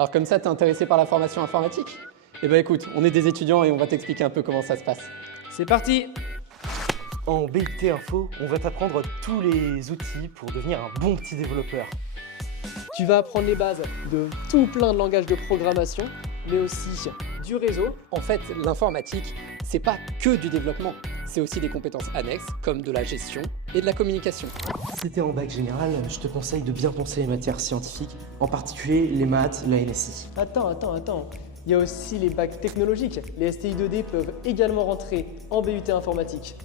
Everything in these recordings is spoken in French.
Alors comme ça, t'es intéressé par la formation informatique? Eh ben écoute, on est des étudiants et on va t'expliquer un peu comment ça se passe. C'est parti! En BUT Info, on va t'apprendre tous les outils pour devenir un bon petit développeur. Tu vas apprendre les bases de tout plein de langages de programmation, mais aussi du réseau. En fait, l'informatique, c'est pas que du développement, c'est aussi des compétences annexes comme de la gestion et de la communication. Si t'es en bac général, je te conseille de bien penser les matières scientifiques, en particulier les maths, la NSI. Attends. Il y a aussi les bacs technologiques. Les STI 2D peuvent également rentrer en BUT informatique.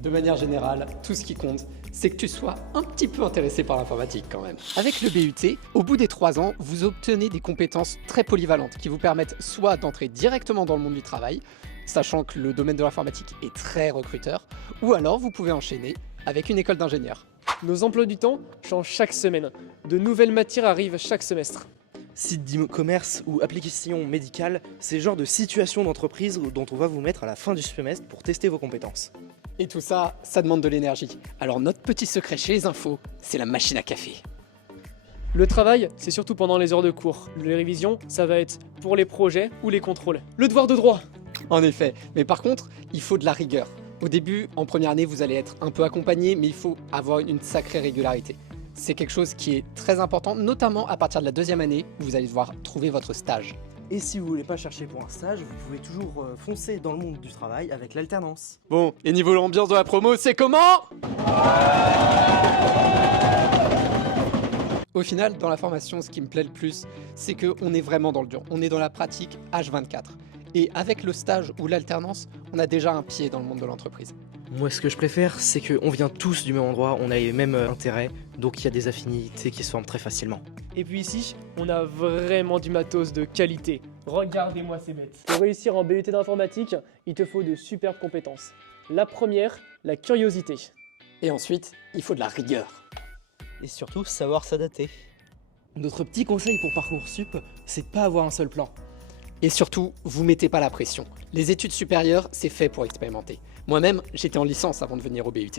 De manière générale, tout ce qui compte, c'est que tu sois un petit peu intéressé par l'informatique quand même. Avec le BUT, au bout des 3 ans, vous obtenez des compétences très polyvalentes qui vous permettent soit d'entrer directement dans le monde du travail, sachant que le domaine de l'informatique est très recruteur, ou alors vous pouvez enchaîner avec une école d'ingénieur. Nos emplois du temps changent chaque semaine. De nouvelles matières arrivent chaque semestre. Site d'e-commerce ou application médicale, c'est le genre de situation d'entreprise dont on va vous mettre à la fin du semestre pour tester vos compétences. Et tout ça, ça demande de l'énergie. Alors notre petit secret chez les infos, c'est la machine à café. Le travail, c'est surtout pendant les heures de cours. Les révisions, ça va être pour les projets ou les contrôles. Le devoir de droit. En effet, mais par contre, il faut de la rigueur. Au début, en première année, vous allez être un peu accompagné, mais il faut avoir une sacrée régularité. C'est quelque chose qui est très important, notamment à partir de la 2e année, où vous allez devoir trouver votre stage. Et si vous voulez pas chercher pour un stage, vous pouvez toujours foncer dans le monde du travail avec l'alternance. Bon, et niveau l'ambiance de la promo, c'est comment? Au final, dans la formation, ce qui me plaît le plus, c'est qu'on est vraiment dans le dur. On est dans la pratique H24. Et avec le stage ou l'alternance, on a déjà un pied dans le monde de l'entreprise. Moi, ce que je préfère, c'est qu'on vient tous du même endroit, on a les mêmes intérêts, donc il y a des affinités qui se forment très facilement. Et puis ici, on a vraiment du matos de qualité. Regardez-moi ces bêtes. Pour réussir en BUT d'informatique, il te faut de superbes compétences. La première, la curiosité. Et ensuite, il faut de la rigueur. Et surtout, savoir s'adapter. Notre petit conseil pour Parcoursup, c'est de pas avoir un seul plan. Et surtout, vous mettez pas la pression. Les études supérieures, c'est fait pour expérimenter. Moi-même, j'étais en licence avant de venir au BUT.